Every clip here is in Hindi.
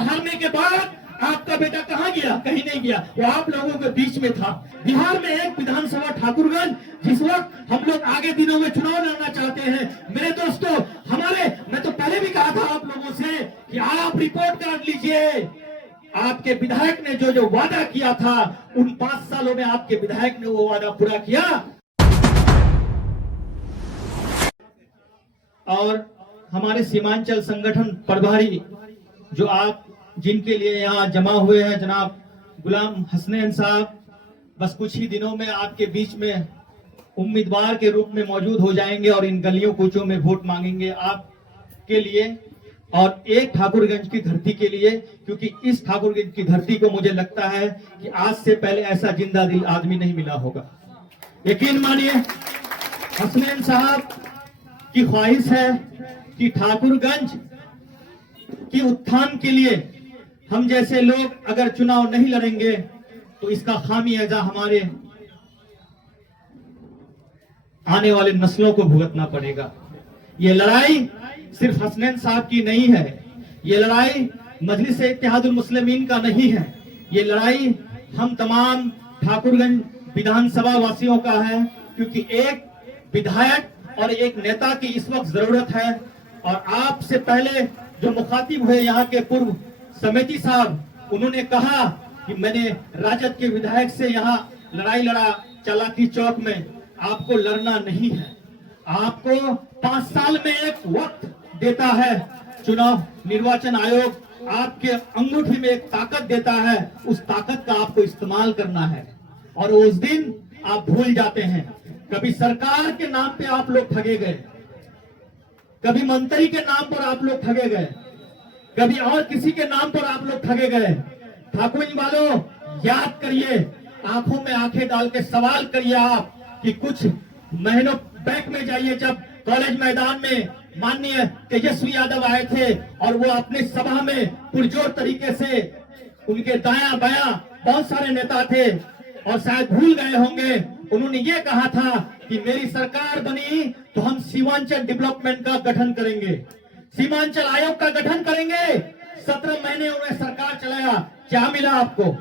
हारने के बाद आपका बेटा कहाँ गया? कहीं नहीं गया, वो आप लोगों के बीच में था। बिहार में एक विधानसभा ठाकुरगंज, जिस वक्त हम लोग आगे दिनों में चुनाव लड़ना चाहते हैं, मेरे दोस्तों, मैं तो पहले भी कहा था आप लोगों से कि आप रिपोर्ट कर लीजिए। आपके विधायक ने जो जो वादा किया था, उन 5 सालों में आपके विधायक ने वो वादा पूरा किया। और हमारे सीमांचल संगठन प्रभारी जो आप जिनके लिए यहाँ जमा हुए हैं, जनाब गुलाम हसनैन साहब, बस कुछ ही दिनों में आपके बीच में उम्मीदवार के रूप में मौजूद हो जाएंगे और इन गलियों कूचों में वोट मांगेंगे आपके लिए और एक ठाकुरगंज की धरती के लिए, क्योंकि इस ठाकुरगंज की धरती को मुझे लगता है कि आज से पहले ऐसा जिंदा दिल आदमी नहीं मिला होगा। यकीन मानिए, हसनैन साहब की ख्वाहिश है कि ठाकुरगंज की उत्थान के लिए हम जैसे लोग अगर चुनाव नहीं लड़ेंगे तो इसका खामियाजा हमारे आने वाले नस्लों को भुगतना पड़ेगा। ये लड़ाई सिर्फ हसनैन साहब की नहीं है, ये लड़ाई मजलिस-ए-इत्तेहादुल मुस्लिमीन का नहीं है, ये लड़ाई हम तमाम ठाकुरगंज विधानसभा वासियों का है, क्योंकि एक विधायक और एक नेता की इस वक्त जरूरत है। और आपसे पहले जो मुखातिब हुए यहाँ के पूर्व समिति साहब, उन्होंने कहा कि मैंने राजद के विधायक से यहाँ लड़ाई लड़ा चालाकी चौक में। आपको लड़ना नहीं है, आपको 5 साल में एक वक्त देता है चुनाव निर्वाचन आयोग, आपके अंगूठी में एक ताकत देता है, उस ताकत का आपको इस्तेमाल करना है। और उस दिन आप भूल जाते हैं, कभी सरकार के नाम पे आप लोग ठगे गए, कभी मंत्री के नाम पर आप लोग ठगे गए, कभी और किसी के नाम पर आप लोग ठगे गए। ठाकुरगंज वालों, याद करिए, आंखों में आंखें डाल के सवाल करिए आप कि कुछ महीनों बैक में जाइए, जब कॉलेज मैदान में माननीय तेजस्वी यादव आए थे और वो अपने सभा में पुरजोर तरीके से, उनके दायां बायां बहुत सारे नेता थे और शायद भूल गए होंगे, उन्होंने ये कहा था कि मेरी सरकार बनी तो हम सीमांचल डेवलपमेंट का गठन करेंगे, सीमांचल आयोग का गठन करेंगे। 17 महीने उन्होंने सरकार चलाया, क्या मिला आपको?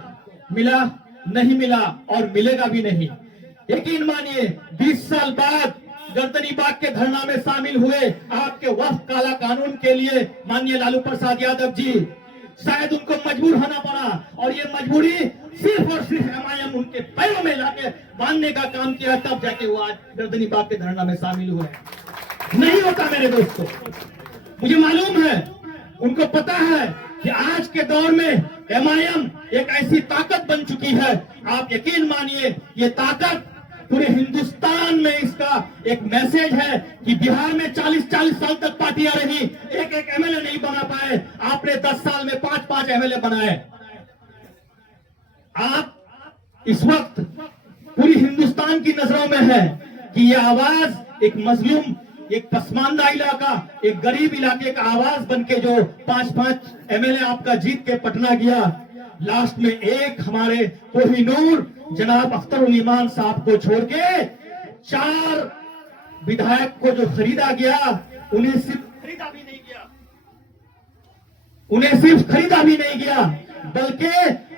मिला नहीं मिला और मिलेगा भी नहीं। यकीन मानिए, 20 साल बाद गर्दनी बाग के धरना में शामिल हुए आपके वक्फ काला कानून के लिए माननीय लालू प्रसाद यादव जी, शायद उनको मजबूर होना पड़ा और ये मजबूरी सिर्फ और सिर्फ एमआईएम उनके पैरों में लाके बांधने का काम किया, तब जाके वो आज गर्दनी बाग के धरना में शामिल हुए। नहीं होता मेरे दोस्तों, मुझे मालूम है, उनको पता है कि आज के दौर में एमआईएम एक ऐसी ताकत बन चुकी है। आप यकीन मानिए, ये ताकत पूरे हिंदुस्तान में इसका एक मैसेज है कि बिहार में 40-40 साल तक पार्टियां रही, एक एमएलए नहीं बना पाए, आपने 10 साल में 5-5 एमएलए बनाए। आप इस वक्त पूरी हिंदुस्तान की नजरों में है कि ये आवाज एक मजलूम, एक पसमानदा इलाका, एक गरीब इलाके का आवाज बनके जो 5-5 एमएलए आपका जीत के पटना गया, लास्ट में एक हमारे कोहिनूर जनाब अख्तरुल ईमान साहब को छोड़ के 4 विधायक को जो खरीदा गया, उन्हें सिर्फ खरीदा भी नहीं गया, बल्कि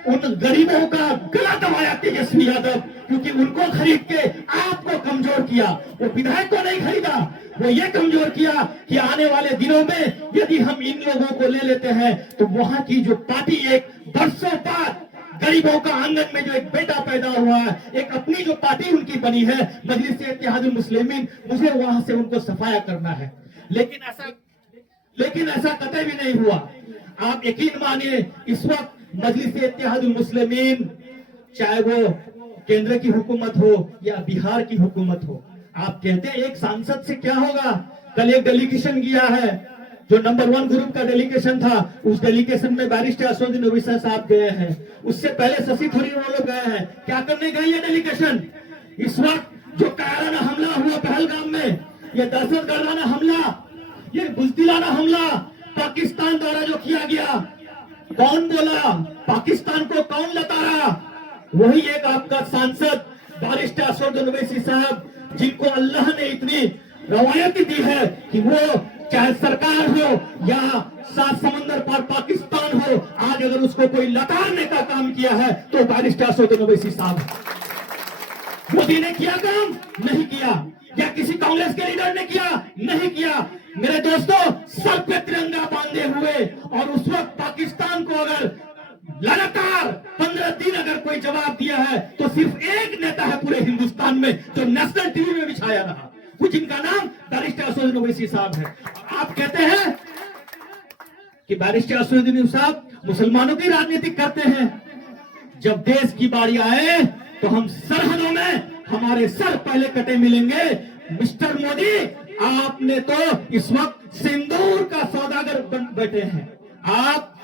उन गरीबों का गला दबाया तेजस्वी यादव, क्योंकि उनको खरीद के आपको कमजोर किया। वो विधायक को नहीं खरीदा, वो ये कमजोर किया कि आने वाले दिनों में यदि हम इन लोगों को ले लेते हैं तो वहां की जो पार्टी एक बरसों बाद गरीबों का आंगन में जो एक बेटा पैदा हुआ है, एक अपनी जो पार्टी उनकी बनी है मजलिस-ए-इत्तेहादुल मुस्लिमीन, मुझे वहां से उनको सफाया करना है। लेकिन ऐसा कतई भी नहीं हुआ। आप यकीन मानिए, इस वक्त मजलिस-ए-इत्तेहादुल मुस्लिमीन, चाहे वो केंद्र की हुकूमत हो या बिहार की हुकूमत हो, आप कहते हैं एक सांसद से क्या होगा। कल एक डेलीगेशन गया है, जो नंबर 1 ग्रुप का डेलीगेशन था, उस डेलीगेशन में बैरिस्टर असदुद्दीन ओवैसी साहब गए हैं, उससे पहले शशि थरूर वो लोग गए हैं। क्या करने गए ये डेलीगेशन? इस वक्त जो कायराना हमला हुआ पहलगाम में, ये दहशतगर्दाना हमला, ये बुज़दिलाना हमला पाकिस्तान द्वारा जो किया गया, कौन बोला? पाकिस्तान को कौन लताड़ा? वही एक आपका सांसद बैरिस्टर असदुद्दीन ओवैसी साहब, जिनको अल्लाह ने इतनी रवायत दी है कि वो चाहे सरकार हो या 7 समंदर पार पाकिस्तान हो, आज अगर उसको कोई लताड़ने का काम किया है तो बैरिस्टर असदुद्दीन ओवैसी साहब। मोदी ने किया काम? नहीं किया। या किसी कांग्रेस के लीडर ने किया? नहीं किया। मेरे दोस्तों, सर पे तिरंगा बांधे हुए और उस वक्त पाकिस्तान को अगर लगातार 15 दिन अगर कोई जवाब दिया है तो सिर्फ एक नेता है पूरे हिंदुस्तान में जो नेशनल टीवी में भी छाया रहा, वो जिनका नाम बैरिस्टर असदुद्दीन ओवैसी साहब है। आप कहते हैं कि बैरिस्टर असदुद्दीन साहब मुसलमानों की राजनीति करते हैं। जब देश की बारी आए तो हम सरहदों में हमारे सर पहले कटे मिलेंगे। मिस्टर मोदी, आपने तो इस वक्त सिंदूर का सौदागर बन बैठे हैं। आप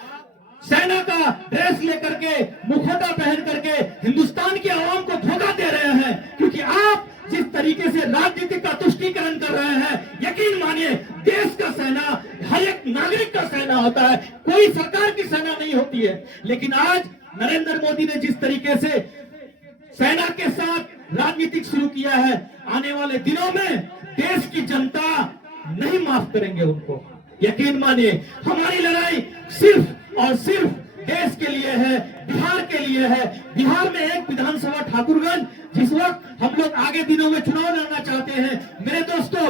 सेना का ड्रेस लेकर के, मुखौटा पहन करके हिंदुस्तान की आवाम को धोखा दे रहे हैं, क्योंकि आप जिस तरीके से राजनीति का तुष्टीकरण कर रहे हैं, यकीन मानिए देश का सेना हर एक नागरिक का सेना होता है, कोई सरकार की सेना नहीं होती है। लेकिन आज नरेंद्र मोदी ने जिस तरीके से सेना के साथ राजनीति शुरू किया है, आने वाले दिनों में देश की जनता नहीं माफ करेंगे उनको। यकीन मानिए हमारी लड़ाई सिर्फ और सिर्फ देश के लिए है, बिहार के लिए है। बिहार में एक विधानसभा ठाकुरगंज, जिस वक्त हम लोग आगे दिनों में चुनाव लड़ना चाहते हैं, मेरे दोस्तों,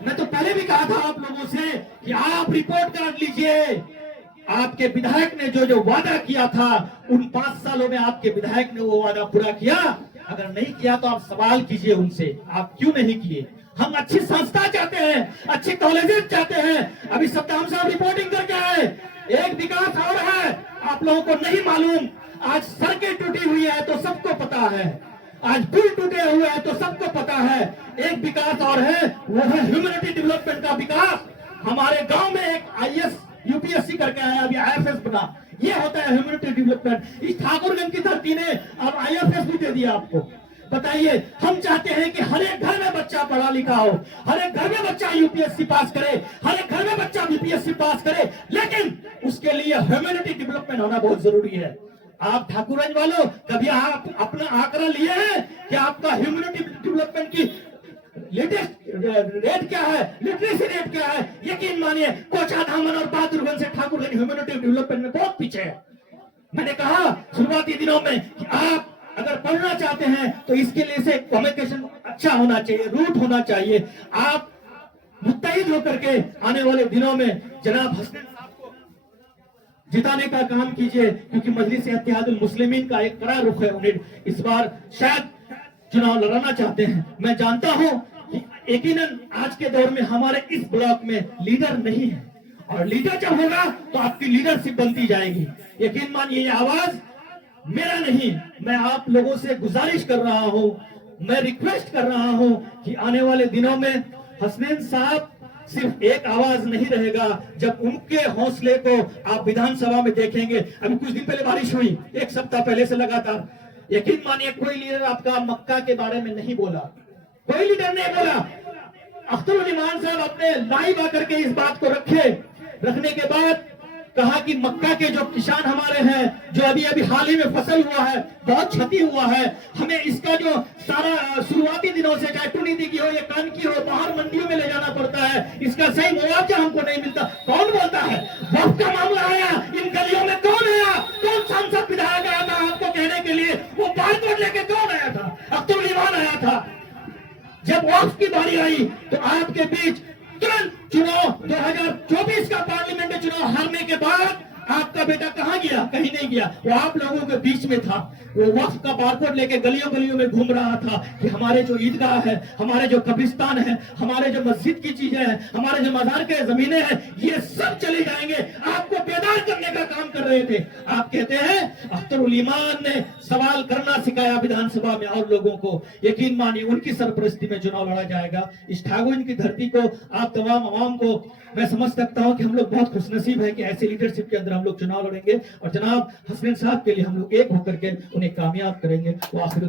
मैं तो पहले भी कहा था आप लोगों से कि आप रिपोर्ट कर लीजिए। आपके विधायक ने जो वादा किया था, उन 5 सालों में आपके विधायक ने वो वादा पूरा किया? अगर नहीं किया तो आप सवाल कीजिए उनसे, आप क्यों नहीं किए? हम अच्छी संस्था चाहते हैं, अच्छी कॉलेजेस चाहते हैं। अभी सप्ताह साहब रिपोर्टिंग करके आए, एक विकास और है, आप लोगों को नहीं मालूम। आज सड़कें टूटी हुई है तो सबको पता है, आज पुल टूटे हुए हैं तो सबको पता है। एक विकास और है, वो है ह्यूमैनिटी डेवलपमेंट का विकास। हमारे गांव में एक IAS UPSC करके आया, अभी IFS बना, ये होता है ह्यूमैनिटी डेवलपमेंट। इस ठाकुरगंज की धरती ने अब IFS भी दे दिया आपको। बताइए, हम चाहते हैं कि हर एक घर में बच्चा पढ़ा लिखा हो, हर एक घर में बच्चा UPSC पास करे, हर एक घर में बच्चा BPSC पास करे, लेकिन उसके लिए ह्यूमैनिटी डेवलपमेंट होना बहुत जरूरी है। आप ठाकुरगंज वालों, कभी आप अपना आंकड़ा लिए हैं कि आपका ह्यूमैनिटी डेवलपमेंट की लेटेस्ट रेट क्या है, लिटरेसी रेट क्या है? यकीन मानिए कोचाधामन और बहादुरगंज से ठाकुरगंज ह्यूमैनिटी डेवलपमेंट में बहुत पीछे है। मैंने कहा शुरुआती दिनों में कि आप अगर पढ़ना चाहते हैं तो इसके लिए से कम्युनिकेशन अच्छा होना चाहिए, रूट होना चाहिए। आप मुत्तहिद होकर के आने वाले दिनों में जनाब हसनैन साहब को जिताने का काम कीजिए, क्योंकि मजलिस इत्तेहादुल मुस्लिमीन का एक कड़ा रुख है, उन्हें इस बार शायद चुनाव लड़ाना चाहते हैं। मैं जानता हूं कि यकीनन आज के दौर में हमारे इस ब्लॉक में लीडर नहीं है, और लीडर जब होगा तो आपकी लीडरशिप बनती जाएगी। यकीन मानिए ये आवाज मेरा नहीं, मैं आप लोगों से गुजारिश कर रहा हूं, मैं रिक्वेस्ट कर रहा हूं कि आने वाले दिनों में हसनैन साहब सिर्फ एक आवाज नहीं रहेगा। जब उनके हौसले को आप विधानसभा में देखेंगे, अभी कुछ दिन पहले बारिश हुई, एक सप्ताह पहले से लगातार, यकीन मानिए कोई लीडर आपका मक्का के बारे में नहीं बोला, कोई लीडर नहीं बोला। अख्तरुल इमान साहब अपने लाइव आकर के इस बात को रखने के बाद कहा कि मक्का के जो किसान हमारे हैं, जो अभी हाल ही में फसल हुआ है, बहुत क्षति हुआ है, हमें इसका जो सारा शुरुआती दिनों से चाहे टूनीदी की हो या कान की हो, बाहर मंडियों में ले जाना पड़ता है, इसका सही मुआवजा हमको नहीं मिलता। कौन बोलता है? वक्त का मामला आया, इन गलियों में कौन आया? कौन सांसद विधायक आया था आपको कहने के लिए? वो बारकोड लेके कौन आया था? अख्तरुल इमान आया था। जब वक्त की बारी आई तो आपके बीच तुरंत चुनाव 2024 का पार्लियामेंट चुनाव हारने के बाद आपका बेटा कहां गया? कहीं नहीं गया, वो आप लोगों के बीच में था। वो वक्त का बारकोड लेके गलियों गलियों में घूम रहा था कि हमारे जो ईदगाह है, हमारे जो कब्रिस्तान है, हमारे जो मस्जिद की चीजें हैं, हमारे जो मजार के जमीनें हैं, ये सब चले जाएंगे। आपको बेदार करने का काम कर रहे थे। आप कहते हैं अख्तरुल इमान ने सवाल करना सिखाया विधानसभा में और लोगों को। यकीन मानिए उनकी सरपरस्ती में चुनाव लड़ा जाएगा। इस ठाकुरगंज की धरती को, आप तमाम आवाम को मैं समझ सकता हूं कि हम लोग बहुत खुशनसीब है कि ऐसे लीडरशिप के अंदर हम लोग चुनाव लड़ेंगे और जनाब हसनैन साहब के लिए हम लोग एक होकर के उन्हें कामयाब करेंगे। वो आखिर